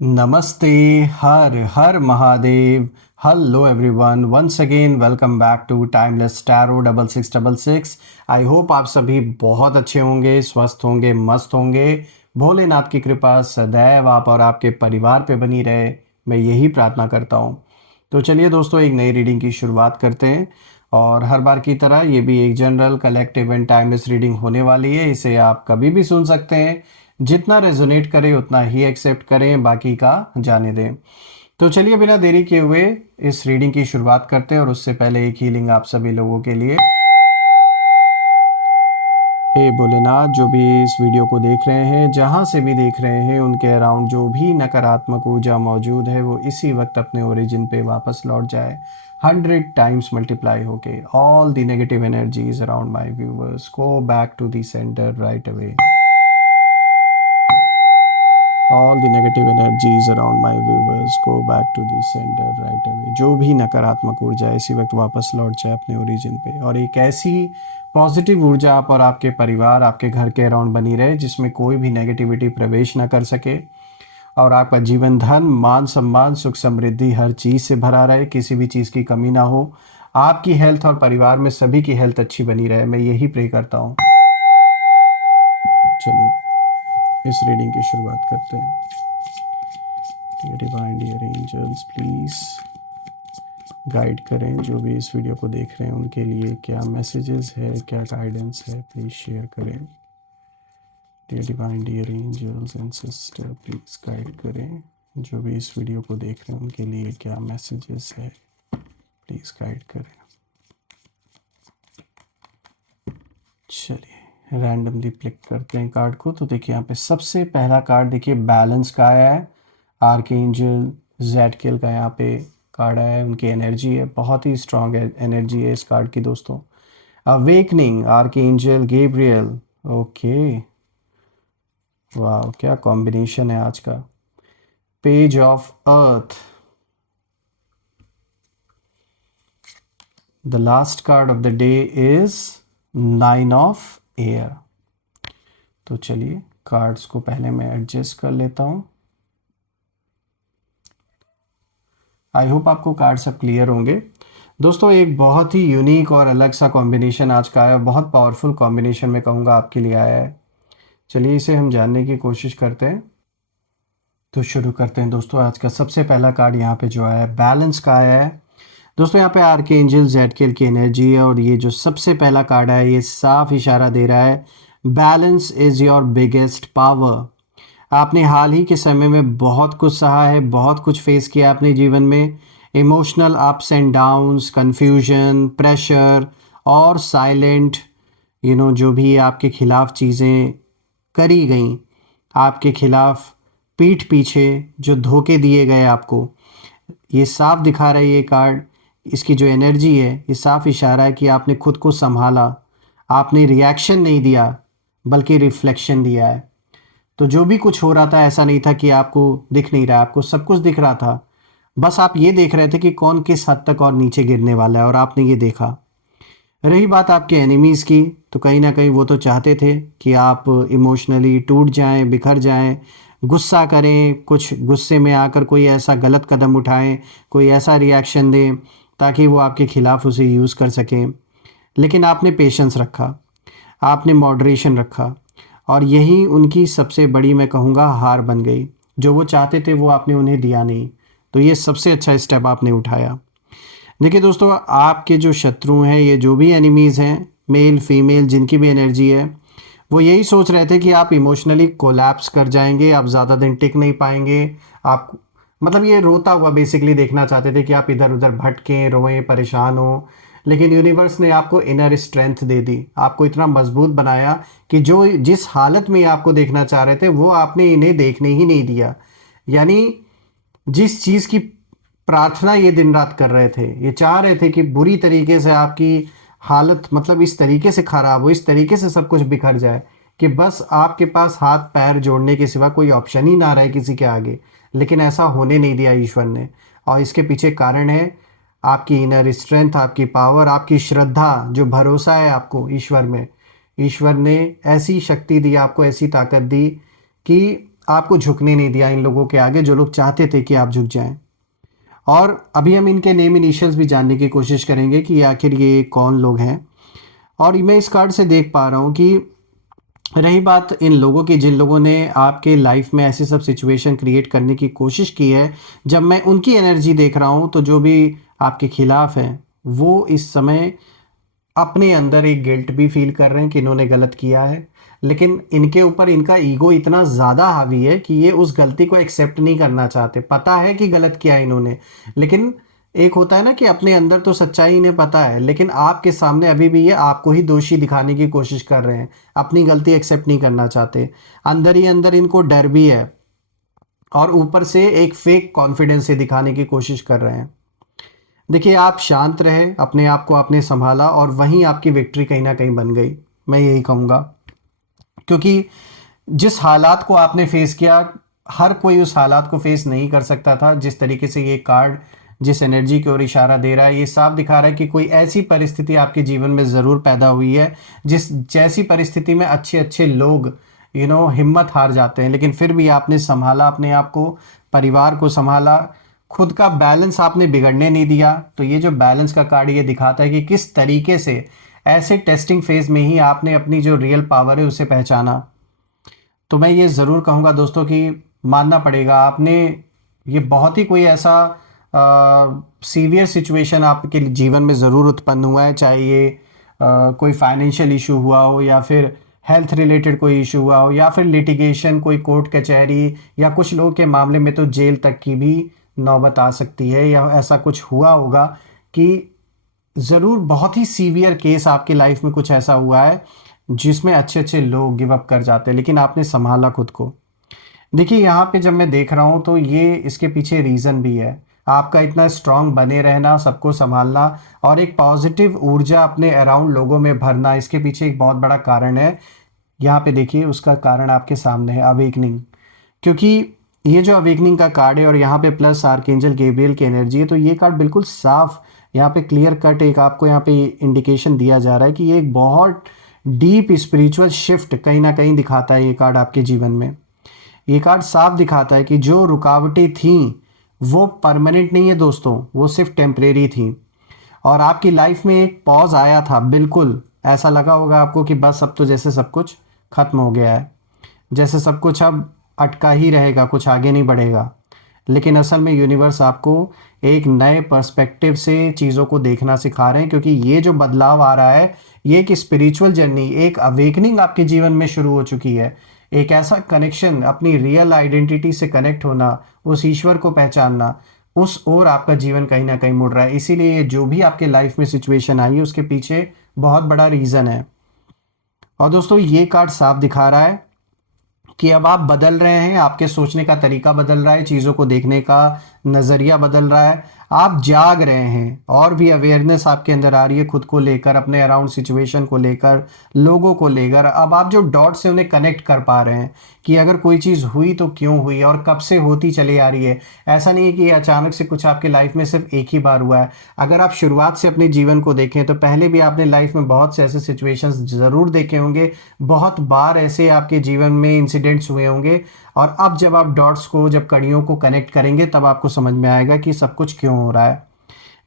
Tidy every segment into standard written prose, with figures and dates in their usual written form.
नमस्ते, हर हर Mahadev. Hello everyone, once again welcome back to Timeless Tarot 6666। I hope आप सभी बहुत अच्छे होंगे, स्वस्थ होंगे, मस्त होंगे। भोलेनाथ की कृपा सदैव आप और आपके परिवार पे बनी रहे, मैं यही प्रार्थना करता हूँ। तो चलिए दोस्तों, एक नई रीडिंग की शुरुआत करते हैं। और हर बार की तरह ये भी एक general collective and timeless reading होने वाली है। इसे आप कभी भी सुन सकते हैं, जितना रेजोनेट करे उतना ही एक्सेप्ट करें, बाकी का जाने दें। तो चलिए बिना देरी किए हुए इस रीडिंग की शुरुआत करते हैं, और उससे पहले एक हीलिंग आप सभी लोगों के लिए। हे भोलेनाथ, जो भी इस वीडियो को देख रहे हैं, जहाँ से भी देख रहे हैं, उनके अराउंड जो भी नकारात्मक ऊर्जा मौजूद है वो इसी वक्त अपने ओरिजिन पे वापस लौट जाए, 100 टाइम्स मल्टीप्लाई होके। All the negative energies around my viewers go back to the centre right away. All the negative energies around my viewers go back to the sender right away। जो भी नकारात्मक ऊर्जा है इसी वक्त वापस लौट जाए अपने ओरिजिन पे, और एक ऐसी पॉजिटिव ऊर्जा आप और आपके परिवार, आपके घर के अराउंड बनी रहे, जिसमें कोई भी नेगेटिविटी प्रवेश ना कर सके, और आपका जीवन धन, मान सम्मान, सुख समृद्धि हर चीज़ से भरा रहे, किसी भी चीज़ की कमी ना हो। आपकी हेल्थ और परिवार में सभी की हेल्थ अच्छी बनी रहे, मैं यही प्रे करता हूँ। चलिए इस रीडिंग की शुरुआत करते हैं। Divine dear angels please guide करें जो भी इस वीडियो को देख रहे हैं, उनके लिए क्या मैसेजेस है, क्या गाइडेंस है, प्लीज़ शेयर करें। Dear divine dear angels and sister please guide करें जो भी इस वीडियो को देख रहे हैं, उनके लिए क्या मैसेजेस है, प्लीज़ गाइड करें। चलिए रैंडमली प्लिक करते हैं कार्ड को। तो देखिए यहाँ पे सबसे पहला कार्ड देखिए बैलेंस का आया है। आर्कएंजल ज़ेडकिएल का यहाँ पे कार्ड आया है, उनकी एनर्जी है, बहुत ही स्ट्रांग एनर्जी है इस कार्ड की दोस्तों। Awakening archangel Gabriel. ओके, वाह क्या कॉम्बिनेशन है आज का। Page of earth. The last card of the day is 9 of air. तो चलिए कार्ड्स को पहले मैं एडजस्ट कर लेता हूँ। आई होप आपको कार्ड सब क्लियर होंगे दोस्तों। एक बहुत ही यूनिक और अलग सा कॉम्बिनेशन आज का आया, बहुत पावरफुल कॉम्बिनेशन मैं कहूँगा आपके लिए आया है। चलिए इसे हम जानने की कोशिश करते हैं। तो शुरू करते हैं दोस्तों। आज का सबसे पहला कार्ड यहाँ पे जो आया है बैलेंस का आया है दोस्तों। यहाँ पे आर्कएंजल ज़ेडकिएल की एनर्जी है, और ये जो सबसे पहला कार्ड है ये साफ इशारा दे रहा है balance is your biggest power. आपने हाल ही के समय में बहुत कुछ सहा है, बहुत कुछ फेस किया अपने जीवन में। Emotional ups and downs, confusion, pressure और साइलेंट जो भी आपके खिलाफ चीज़ें करी गई, आपके खिलाफ पीठ पीछे जो धोखे दिए गए आपको, ये साफ दिखा रहा है ये कार्ड। इसकी जो एनर्जी है ये साफ इशारा है कि आपने खुद को संभाला, आपने रिएक्शन नहीं दिया बल्कि रिफ्लेक्शन दिया है। तो जो भी कुछ हो रहा था ऐसा नहीं था कि आपको दिख नहीं रहा, आपको सब कुछ दिख रहा था। बस आप ये देख रहे थे कि कौन किस हद तक और नीचे गिरने वाला है, और आपने ये देखा। रही बात आपके एनिमीज़ की, तो कहीं ना कहीं वो तो चाहते थे कि आप इमोशनली टूट जाएं, बिखर जाएं, गुस्सा करें, कुछ गुस्से में आकर कोई ऐसा गलत कदम उठाएं, कोई ऐसा रिएक्शन दें ताकि वो आपके खिलाफ उसे यूज़ कर सकें। लेकिन आपने पेशेंस रखा, आपने मॉडरेशन रखा, और यही उनकी सबसे बड़ी मैं कहूँगा हार बन गई। जो वो चाहते थे वो आपने उन्हें दिया नहीं, तो ये सबसे अच्छा स्टेप आपने उठाया। देखिए दोस्तों, आपके जो शत्रु हैं, ये जो भी एनिमीज़ हैं, मेल फीमेल जिनकी भी एनर्जी है, वो यही सोच रहे थे कि आप इमोशनली कोलैप्स कर जाएंगे, आप ज़्यादा दिन टिक नहीं पाएंगे। आप मतलब ये रोता हुआ बेसिकली देखना चाहते थे कि आप इधर उधर भटकें, रोएं, परेशान हो। लेकिन यूनिवर्स ने आपको इनर स्ट्रेंथ दे दी, आपको इतना मजबूत बनाया कि जो जिस हालत में आपको देखना चाह रहे थे वो आपने इन्हें देखने ही नहीं दिया। यानी जिस चीज़ की प्रार्थना ये दिन रात कर रहे थे, ये चाह रहे थे कि बुरी तरीके से आपकी हालत मतलब इस तरीके से ख़राब हो, इस तरीके से सब कुछ बिखर जाए कि बस आपके पास हाथ पैर जोड़ने के सिवा कोई ऑप्शन ही ना रहे किसी के आगे। लेकिन ऐसा होने नहीं दिया ईश्वर ने, और इसके पीछे कारण है आपकी इनर स्ट्रेंथ, आपकी पावर, आपकी श्रद्धा, जो भरोसा है आपको ईश्वर में। ईश्वर ने ऐसी शक्ति दी आपको, ऐसी ताकत दी कि आपको झुकने नहीं दिया इन लोगों के आगे जो लोग चाहते थे कि आप झुक जाएं। और अभी हम इनके नेम इनिशियल्स भी जानने की कोशिश करेंगे कि आखिर ये कौन लोग हैं। और मैं इस कार्ड से देख पा रहा हूँ कि रही बात इन लोगों की जिन लोगों ने आपके लाइफ में ऐसे सब सिचुएशन क्रिएट करने की कोशिश की है, जब मैं उनकी एनर्जी देख रहा हूँ तो जो भी आपके खिलाफ है वो इस समय अपने अंदर एक गिल्ट भी फील कर रहे हैं कि इन्होंने गलत किया है, लेकिन इनके ऊपर इनका ईगो इतना ज़्यादा हावी है कि ये उस गलती को एक्सेप्ट नहीं करना चाहते। पता है कि गलत किया है इन्होंने, लेकिन एक होता है ना कि अपने अंदर तो सच्चाई इन्हें पता है, लेकिन आपके सामने अभी भी ये आपको ही दोषी दिखाने की कोशिश कर रहे हैं, अपनी गलती एक्सेप्ट नहीं करना चाहते। अंदर ही अंदर इनको डर भी है और ऊपर से एक फेक कॉन्फिडेंस से दिखाने की कोशिश कर रहे हैं। देखिए, आप शांत रहे, अपने आप को आपने संभाला और वहीं आपकी विक्ट्री कहीं ना कहीं बन गई, मैं यही कहूँगा। क्योंकि जिस हालात को आपने फेस किया, हर कोई उस हालात को फेस नहीं कर सकता था। जिस तरीके से ये कार्ड जिस एनर्जी की ओर इशारा दे रहा है, ये साफ दिखा रहा है कि कोई ऐसी परिस्थिति आपके जीवन में ज़रूर पैदा हुई है जिस जैसी परिस्थिति में अच्छे अच्छे लोग हिम्मत हार जाते हैं, लेकिन फिर भी आपने संभाला अपने आप को, परिवार को संभाला, खुद का बैलेंस आपने बिगड़ने नहीं दिया। तो ये जो बैलेंस का कार्ड ये दिखाता है कि किस तरीके से ऐसे टेस्टिंग फेज में ही आपने अपनी जो रियल पावर है उसे पहचाना। तो मैं ये ज़रूर कहूँगा दोस्तों कि मानना पड़ेगा, आपने ये बहुत ही कोई ऐसा सीवियर सिचुएशन आपके जीवन में ज़रूर उत्पन्न हुआ है, चाहे ये कोई फाइनेंशियल इशू हुआ हो या फिर हेल्थ रिलेटेड कोई इशू हुआ हो या फिर लिटिगेशन, कोई कोर्ट कचहरी, या कुछ लोगों के मामले में तो जेल तक की भी नौबत आ सकती है, या ऐसा कुछ हुआ होगा कि ज़रूर बहुत ही सीवियर केस आपकी लाइफ में कुछ ऐसा हुआ है जिसमें अच्छे अच्छे लोग गिव अप कर जाते हैं, लेकिन आपने संभाला खुद को। देखिए, यहाँ पे जब मैं देख रहा हूँ तो ये इसके पीछे रीज़न भी है, आपका इतना स्ट्रांग बने रहना, सबको संभालना और एक पॉजिटिव ऊर्जा अपने अराउंड लोगों में भरना, इसके पीछे एक बहुत बड़ा कारण है। यहाँ पे देखिए, उसका कारण आपके सामने है, अवेकनिंग। क्योंकि ये जो अवेकनिंग का कार्ड है और यहाँ पे प्लस आर्कएंजल गैब्रियल की एनर्जी है, तो ये कार्ड बिल्कुल साफ, यहाँ पे क्लियर कट एक आपको यहाँ पे इंडिकेशन दिया जा रहा है कि ये एक बहुत डीप स्पिरिचुअल शिफ्ट कहीं ना कहीं दिखाता है ये कार्ड आपके जीवन में। ये कार्ड साफ दिखाता है कि जो रुकावटें थी वो परमानेंट नहीं है दोस्तों, वो सिर्फ टेम्परेरी थी। और आपकी लाइफ में एक पॉज आया था, बिल्कुल ऐसा लगा होगा आपको कि बस अब तो जैसे सब कुछ खत्म हो गया है, जैसे सब कुछ अब अटका ही रहेगा, कुछ आगे नहीं बढ़ेगा। लेकिन असल में यूनिवर्स आपको एक नए पर्सपेक्टिव से चीज़ों को देखना सिखा रहे हैं, क्योंकि ये जो बदलाव आ रहा है ये एक स्पिरिचुअल जर्नी, एक अवेकनिंग आपके जीवन में शुरू हो चुकी है। एक ऐसा कनेक्शन, अपनी रियल आइडेंटिटी से कनेक्ट होना, उस ईश्वर को पहचानना, उस ओर आपका जीवन कहीं ना कहीं मुड़ रहा है। इसीलिए जो भी आपके लाइफ में सिचुएशन आई है उसके पीछे बहुत बड़ा रीज़न है। और दोस्तों, ये कार्ड साफ दिखा रहा है कि अब आप बदल रहे हैं, आपके सोचने का तरीका बदल रहा है, चीज़ों को देखने का नज़रिया बदल रहा है, आप जाग रहे हैं और भी अवेयरनेस आपके अंदर आ रही है खुद को लेकर, अपने अराउंड सिचुएशन को लेकर, लोगों को लेकर। अब आप जो डॉट से उन्हें कनेक्ट कर पा रहे हैं कि अगर कोई चीज़ हुई तो क्यों हुई और कब से होती चली आ रही है। ऐसा नहीं है कि अचानक से कुछ आपके लाइफ में सिर्फ एक ही बार हुआ है। अगर आप शुरुआत से अपने जीवन को देखें तो पहले भी आपने लाइफ में बहुत से ऐसे सिचुएशंस ज़रूर देखे होंगे, बहुत बार ऐसे आपके जीवन में इंसिडेंट्स हुए होंगे। और अब जब आप डॉट्स को, जब कड़ियों को कनेक्ट करेंगे तब आपको समझ में आएगा कि सब कुछ क्यों हो रहा है।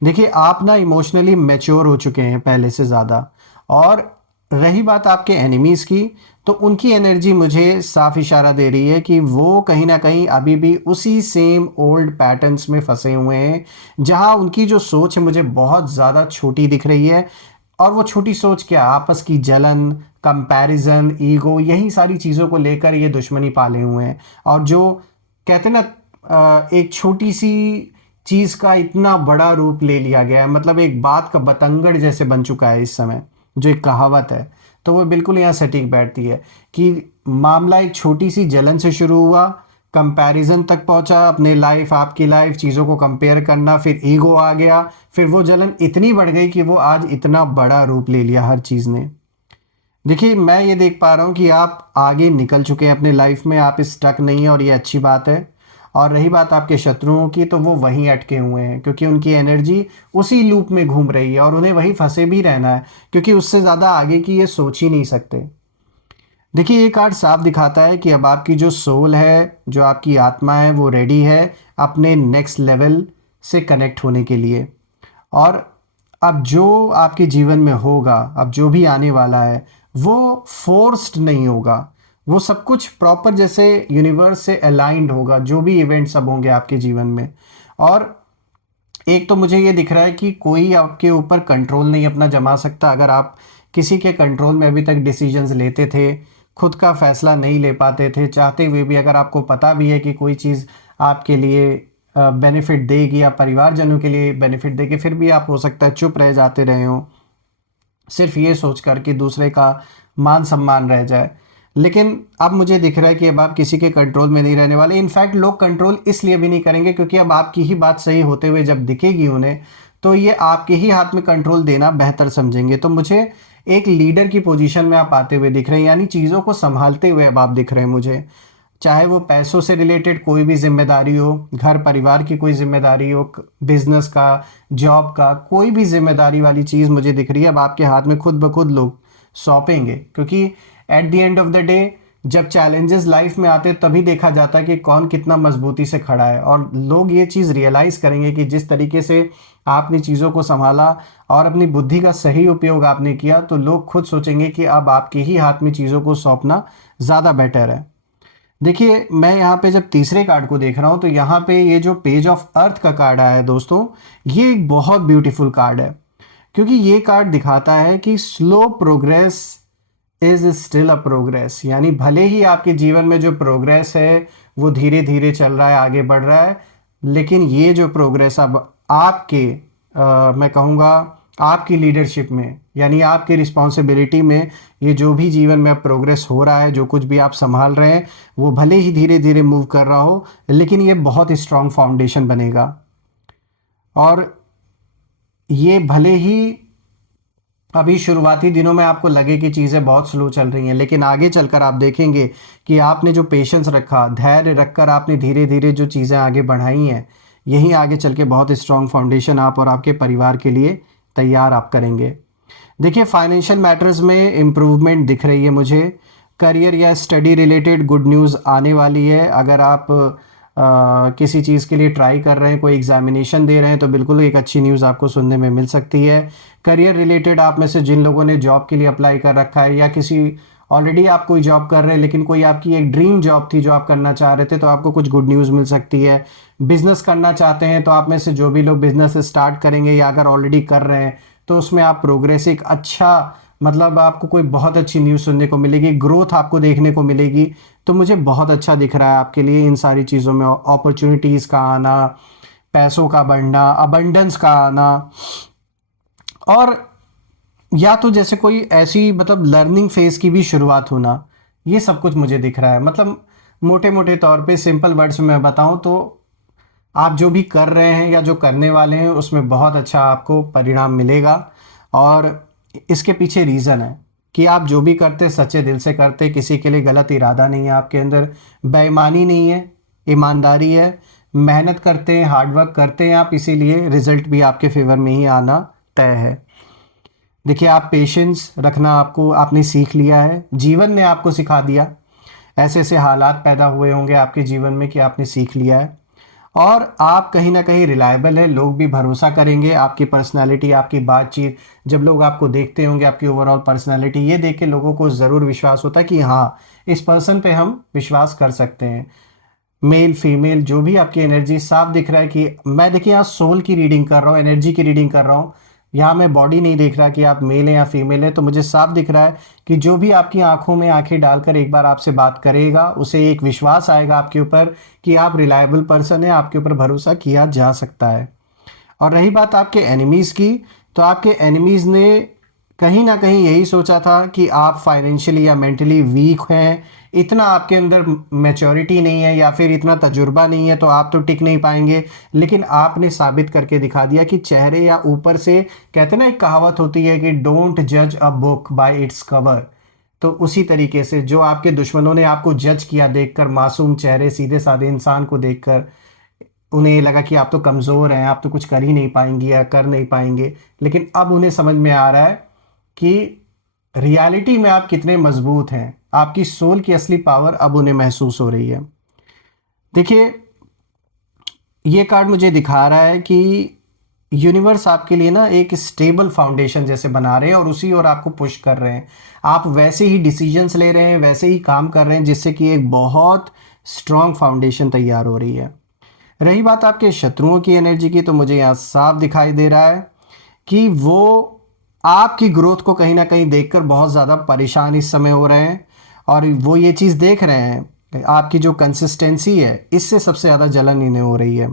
देखिए, आप ना इमोशनली मैच्योर हो चुके हैं पहले से ज़्यादा। और रही बात आपके एनिमीज़ की, तो उनकी एनर्जी मुझे साफ इशारा दे रही है कि वो कहीं ना कहीं अभी भी उसी सेम ओल्ड पैटर्न्स में फंसे हुए हैं, जहां उनकी जो सोच है मुझे बहुत ज़्यादा छोटी दिख रही है। और वो छोटी सोच क्या, आपस की जलन, कंपैरिजन, ईगो, यही सारी चीज़ों को लेकर ये दुश्मनी पाले हुए हैं। और जो कहते हैं ना, एक छोटी सी चीज़ का इतना बड़ा रूप ले लिया गया है, मतलब एक बात का बतंगड़ जैसे बन चुका है इस समय, जो एक कहावत है, तो वो बिल्कुल यहाँ सटीक बैठती है कि मामला एक छोटी सी जलन से शुरू हुआ, कंपैरिजन तक पहुंचा, अपने लाइफ, आपकी लाइफ, चीज़ों को कंपेयर करना, फिर ईगो आ गया, फिर वो जलन इतनी बढ़ गई कि वो आज इतना बड़ा रूप ले लिया हर चीज़ ने। देखिए, मैं ये देख पा रहा हूँ कि आप आगे निकल चुके हैं अपने लाइफ में, आप स्टक नहीं है और ये अच्छी बात है। और रही बात आपके शत्रुओं की, तो वो वहीं अटके हुए हैं, क्योंकि उनकी एनर्जी उसी लूप में घूम रही है और उन्हें वहीं फंसे भी रहना है, क्योंकि उससे ज़्यादा आगे की ये सोच ही नहीं सकते। देखिए ये कार्ड साफ दिखाता है कि अब आपकी जो सोल है, जो आपकी आत्मा है, वो रेडी है अपने नेक्स्ट लेवल से कनेक्ट होने के लिए। और अब जो आपके जीवन में होगा, अब जो भी आने वाला है, वो फोर्स्ड नहीं होगा। वो सब कुछ प्रॉपर जैसे यूनिवर्स से अलाइंड होगा, जो भी इवेंट सब होंगे आपके जीवन में। और एक तो मुझे ये दिख रहा है कि कोई आपके ऊपर कंट्रोल नहीं अपना जमा सकता। अगर आप किसी के कंट्रोल में अभी तक डिसीजंस लेते थे, खुद का फैसला नहीं ले पाते थे, चाहते हुए भी अगर आपको पता भी है कि कोई चीज़ आपके लिए बेनिफिट देगी या परिवारजनों के लिए बेनिफिट देगी, फिर भी आप हो सकता है चुप रह जाते रहे हो, सिर्फ ये सोच कर कि दूसरे का मान सम्मान रह जाए। लेकिन अब मुझे दिख रहा है कि अब आप किसी के कंट्रोल में नहीं रहने वाले। इनफैक्ट लोग कंट्रोल इसलिए भी नहीं करेंगे क्योंकि अब आपकी ही बात सही होते हुए जब दिखेगी उन्हें, तो ये आपके ही हाथ में कंट्रोल देना बेहतर समझेंगे। तो मुझे एक लीडर की पोजीशन में आप आते हुए दिख रहे हैं, यानी चीज़ों को संभालते हुए अब आप दिख रहे हैं मुझे। चाहे वो पैसों से रिलेटेड कोई भी जिम्मेदारी हो, घर परिवार की कोई जिम्मेदारी हो, बिजनेस का, जॉब का, कोई भी जिम्मेदारी वाली चीज़ मुझे दिख रही है अब आपके हाथ में खुद ब खुद लोग सौंपेंगे। क्योंकि at the end of the day जब चैलेंजेस लाइफ में आते हैं तभी देखा जाता है कि कौन कितना मजबूती से खड़ा है। और लोग ये चीज़ रियलाइज़ करेंगे कि जिस तरीके से आपने चीज़ों को संभाला और अपनी बुद्धि का सही उपयोग आपने किया, तो लोग खुद सोचेंगे कि अब आपके ही हाथ में चीज़ों को सौंपना ज़्यादा बेटर है। देखिए मैं यहाँ पे जब तीसरे कार्ड को देख रहा हूँ तो यहाँ पे ये जो पेज ऑफ अर्थ का कार्ड आया है दोस्तों, ये एक बहुत ब्यूटीफुल कार्ड है। क्योंकि ये कार्ड दिखाता है कि slow progress is still a progress. यानी भले ही आपके जीवन में जो प्रोग्रेस है वो धीरे धीरे चल रहा है, आगे बढ़ रहा है, लेकिन ये जो प्रोग्रेस अब आपके मैं कहूँगा आपकी लीडरशिप में, यानी आपकी रिस्पॉन्सिबिलिटी में, ये जो भी जीवन में अब प्रोग्रेस हो रहा है, जो कुछ भी आप संभाल रहे हैं, वो भले ही धीरे धीरे मूव कर रहा हो, लेकिन ये बहुत स्ट्रांग फाउंडेशन बनेगा। और ये भले ही अभी शुरुआती दिनों में आपको लगे कि चीज़ें बहुत स्लो चल रही हैं, लेकिन आगे चलकर आप देखेंगे कि आपने जो पेशेंस रखा, धैर्य रखकर आपने धीरे धीरे जो चीज़ें आगे बढ़ाई हैं, यही आगे चल के बहुत स्ट्रांग फाउंडेशन आप और आपके परिवार के लिए तैयार आप करेंगे। देखिए फाइनेंशियल मैटर्स में इम्प्रूवमेंट दिख रही है मुझे। करियर या स्टडी रिलेटेड गुड न्यूज़ आने वाली है। अगर आप किसी चीज़ के लिए ट्राई कर रहे हैं, कोई एग्जामिनेशन दे रहे हैं, तो बिल्कुल एक अच्छी न्यूज़ आपको सुनने में मिल सकती है। करियर रिलेटेड आप में से जिन लोगों ने जॉब के लिए अप्लाई कर रखा है, या किसी ऑलरेडी आप कोई जॉब कर रहे हैं लेकिन कोई आपकी एक ड्रीम जॉब थी जो आप करना चाह रहे थे, तो आपको कुछ गुड न्यूज़ मिल सकती है। बिजनेस करना चाहते हैं तो आप में से जो भी लोग बिजनेस स्टार्ट करेंगे या अगर ऑलरेडी कर रहे हैं, तो उसमें आप प्रोग्रेस एक अच्छा, मतलब आपको कोई बहुत अच्छी न्यूज़ सुनने को मिलेगी, ग्रोथ आपको देखने को मिलेगी। तो मुझे बहुत अच्छा दिख रहा है आपके लिए इन सारी चीज़ों में, अपॉर्चुनिटीज़ का आना, पैसों का बढ़ना, अबंडेंस का आना, और या तो जैसे कोई ऐसी मतलब लर्निंग फेज की भी शुरुआत होना, ये सब कुछ मुझे दिख रहा है। मतलब मोटे मोटे तौर पे सिंपल वर्ड्स में मैं बताऊं तो आप जो भी कर रहे हैं या जो करने वाले हैं उसमें बहुत अच्छा आपको परिणाम मिलेगा। और इसके पीछे रीज़न है कि आप जो भी करते सच्चे दिल से करते, किसी के लिए गलत इरादा नहीं है आपके अंदर, बेईमानी नहीं है, ईमानदारी है, मेहनत करते हैं, हार्डवर्क करते हैं आप, इसीलिए रिजल्ट भी आपके फेवर में ही आना तय है। देखिए आप पेशेंस रखना आपको आपने सीख लिया है, जीवन ने आपको सिखा दिया। ऐसे ऐसे हालात पैदा हुए होंगे आपके जीवन में कि आपने सीख लिया है। और आप कहीं ना कहीं रिलायबल है, लोग भी भरोसा करेंगे। आपकी पर्सनालिटी, आपकी बातचीत, जब लोग आपको देखते होंगे, आपकी ओवरऑल पर्सनालिटी, ये देख के लोगों को ज़रूर विश्वास होता है कि हाँ इस पर्सन पे हम विश्वास कर सकते हैं। मेल फीमेल जो भी आपकी एनर्जी, साफ दिख रहा है कि मैं देखिए यहाँ सोल की रीडिंग कर रहा हूँ, एनर्जी की रीडिंग कर रहा हूँ। यहाँ मैं बॉडी नहीं देख रहा कि आप मेल हैं या फीमेल है। तो मुझे साफ दिख रहा है कि जो भी आपकी आंखों में आंखें डालकर एक बार आपसे बात करेगा, उसे एक विश्वास आएगा आपके ऊपर कि आप रिलायबल पर्सन है, आपके ऊपर भरोसा किया जा सकता है। और रही बात आपके एनिमीज़ की, तो आपके एनिमीज़ ने कहीं ना कहीं यही सोचा था कि आप फाइनेंशियली या मेंटली वीक हैं, इतना आपके अंदर मैच्योरिटी नहीं है या फिर इतना तजुर्बा नहीं है, तो आप तो टिक नहीं पाएंगे। लेकिन आपने साबित करके दिखा दिया कि चेहरे या ऊपर से, कहते ना एक कहावत होती है कि डोंट जज a book by its cover. तो उसी तरीके से जो आपके दुश्मनों ने आपको जज किया देखकर, मासूम चेहरे, सीधे साधे इंसान को देखकर, उन्हें ये लगा कि आप तो कमज़ोर हैं, आप तो कुछ कर ही नहीं पाएंगे या कर नहीं पाएंगे, लेकिन अब उन्हें समझ में आ रहा है कि रियलिटी में आप कितने मजबूत हैं। आपकी सोल की असली पावर अब उन्हें महसूस हो रही है। देखिए, ये कार्ड मुझे दिखा रहा है कि यूनिवर्स आपके लिए ना एक स्टेबल फाउंडेशन जैसे बना रहे हैं और उसी ओर आपको पुश कर रहे हैं। आप वैसे ही डिसीजंस ले रहे हैं, वैसे ही काम कर रहे हैं, जिससे कि एक बहुत स्ट्रांग फाउंडेशन तैयार हो रही है। रही बात आपके शत्रुओं की एनर्जी की, तो मुझे यहाँ साफ दिखाई दे रहा है कि वो आपकी ग्रोथ को कहीं ना कहीं देखकर बहुत ज़्यादा परेशान इस समय हो रहे हैं, और वो ये चीज़ देख रहे हैं आपकी जो कंसिस्टेंसी है, इससे सबसे ज़्यादा जलन इन्हें हो रही है।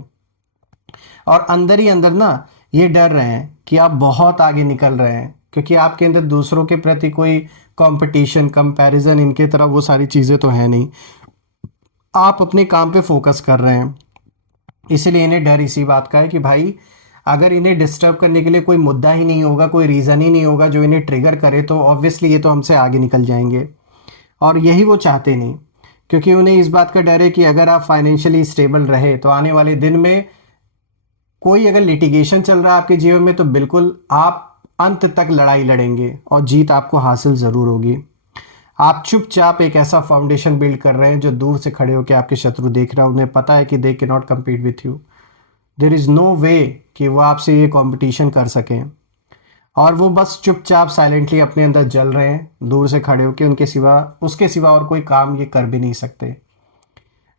और अंदर ही अंदर ना ये डर रहे हैं कि आप बहुत आगे निकल रहे हैं, क्योंकि आपके अंदर दूसरों के प्रति कोई कंपटीशन, कंपैरिजन, इनके तरफ वो सारी चीज़ें तो है नहीं। आप अपने काम पे फोकस कर रहे हैं, इसीलिए इन्हें डर इसी बात का है कि भाई अगर इन्हें डिस्टर्ब करने के लिए कोई मुद्दा ही नहीं होगा, कोई रीज़न ही नहीं होगा जो इन्हें ट्रिगर करे, तो ऑब्वियसली ये तो हमसे आगे निकल जाएंगे। और यही वो चाहते नहीं, क्योंकि उन्हें इस बात का डर है कि अगर आप फाइनेंशियली स्टेबल रहे तो आने वाले दिन में कोई अगर लिटिगेशन चल रहा है आपके जीवन में, तो बिल्कुल आप अंत तक लड़ाई लड़ेंगे और जीत आपको हासिल ज़रूर होगी। आप चुपचाप एक ऐसा फाउंडेशन बिल्ड कर रहे हैं जो दूर से खड़े होकर आपके शत्रु देख रहे हैं, उन्हें पता है कि they cannot compete with you, there is no way कि वो आपसे ये कंपटीशन कर सकें, और वो बस चुपचाप साइलेंटली अपने अंदर जल रहे हैं दूर से खड़े होकर, उनके सिवा, उसके सिवा और कोई काम ये कर भी नहीं सकते।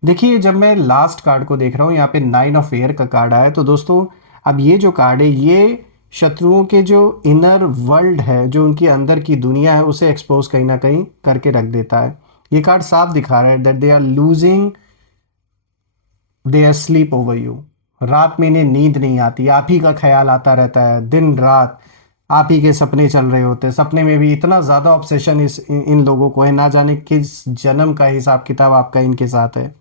देखिए, जब मैं लास्ट कार्ड को देख रहा हूँ, यहाँ पे 9 ऑफ एयर का कार्ड आया, तो दोस्तों अब ये जो कार्ड है, ये शत्रुओं के जो इनर वर्ल्ड है, जो उनकी अंदर की दुनिया है, उसे एक्सपोज कहीं ना कहीं करके रख देता है। ये कार्ड साफ दिखा रहा है that they are losing their sleep over you. रात में इन्हें नींद नहीं आती, आप ही का ख्याल आता रहता है, दिन रात आप ही के सपने चल रहे होते हैं। सपने में भी इतना ज़्यादा ऑब्सेशन इन लोगों को है, ना जाने किस जन्म का हिसाब किताब आपका इनके साथ है।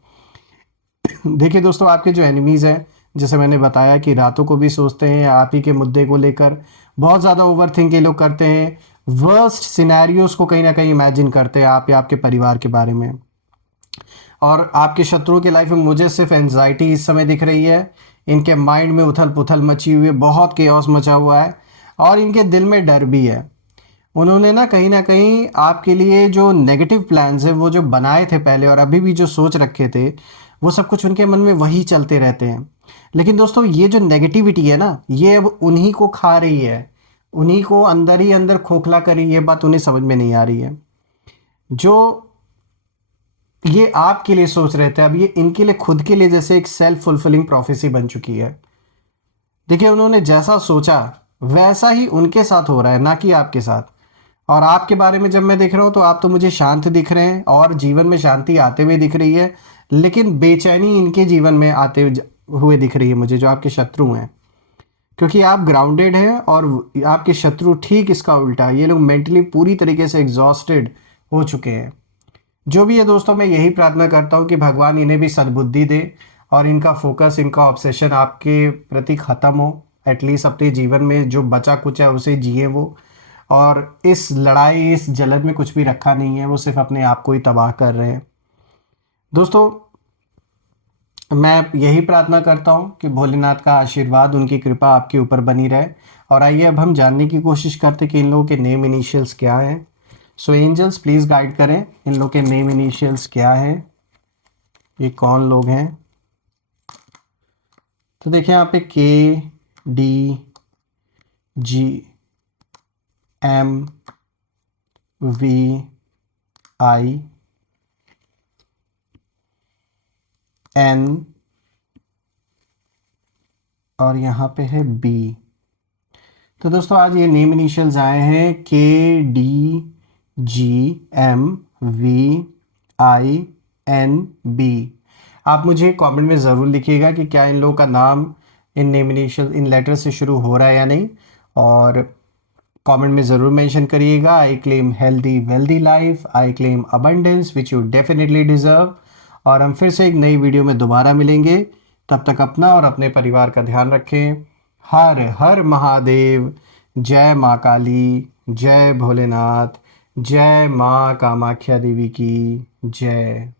देखिए दोस्तों, आपके जो एनिमीज़ हैं, जैसे मैंने बताया कि रातों को भी सोचते हैं आप ही के मुद्दे को लेकर, बहुत ज़्यादा ओवर थिंक ये लोग करते हैं, वर्स्ट सिनेरियोस को कहीं ना कहीं इमेजिन करते हैं आप या आपके परिवार के बारे में। और आपके शत्रुओं की लाइफ में मुझे सिर्फ एंजाइटी इस समय दिख रही है। इनके माइंड में उथल पुथल मची हुई है, बहुत केओस मचा हुआ है, और इनके दिल में डर भी है। उन्होंने ना कहीं आपके लिए जो नेगेटिव प्लान्स हैं, वो जो बनाए थे पहले और अभी भी जो सोच रखे थे, वो सब कुछ उनके मन में वही चलते रहते हैं। लेकिन दोस्तों, ये जो नेगेटिविटी है ना, ये अब उन्हीं को खा रही है, उन्हीं को अंदर ही अंदर खोखला कर रही है। बात उन्हें समझ में नहीं आ रही है। जो ये आपके लिए सोच रहे थे, अब ये इनके लिए, खुद के लिए, जैसे एक सेल्फ फुलफिलिंग प्रोफेसी बन चुकी है। देखिए, उन्होंने जैसा सोचा वैसा ही उनके साथ हो रहा है, ना कि आपके साथ। और आपके बारे में जब मैं देख रहा हूँ, तो आप तो मुझे शांत दिख रहे हैं और जीवन में शांति आते हुए दिख रही है, लेकिन बेचैनी इनके जीवन में आते हुए दिख रही है मुझे, जो आपके शत्रु हैं। क्योंकि आप ग्राउंडेड हैं और आपके शत्रु ठीक इसका उल्टा, ये लोग मेंटली पूरी तरीके से एग्जॉस्टेड हो चुके हैं। जो भी है दोस्तों, मैं यही प्रार्थना करता हूँ कि भगवान इन्हें भी सद्बुद्धि दे और इनका फोकस, इनका ऑब्सेशन आपके प्रति ख़त्म हो। एटलीस्ट अपने जीवन में जो बचा कुछ है उसे जिए वो, और इस लड़ाई, इस जलन में कुछ भी रखा नहीं है, वो सिर्फ अपने आप को ही तबाह कर रहे हैं। दोस्तों, मैं यही प्रार्थना करता हूँ कि भोलेनाथ का आशीर्वाद, उनकी कृपा आपके ऊपर बनी रहे। और आइए अब हम जानने की कोशिश करते कि इन लोगों के नेम इनिशियल्स क्या हैं। सो एंजल्स प्लीज़ गाइड करें, इन लोग के नेम इनिशियल्स क्या हैं, ये कौन लोग हैं। तो देखिए, यहाँ पे KDGMVIN, और यहाँ पे है B। तो दोस्तों, आज ये नेम इनिशियल्स आए हैं KDGMVINB। आप मुझे कमेंट में ज़रूर लिखिएगा कि क्या इन लोगों का नाम इन नेम इनिशियल, इन लेटर से शुरू हो रहा है या नहीं, और कमेंट में ज़रूर मेंशन करिएगा। I claim healthy wealthy life, I claim abundance which you definitely deserve. और हम फिर से एक नई वीडियो में दोबारा मिलेंगे। तब तक अपना और अपने परिवार का ध्यान रखें। हर हर महादेव। जय माँ काली, जय भोलेनाथ, जय माँ कामाख्या देवी की जय।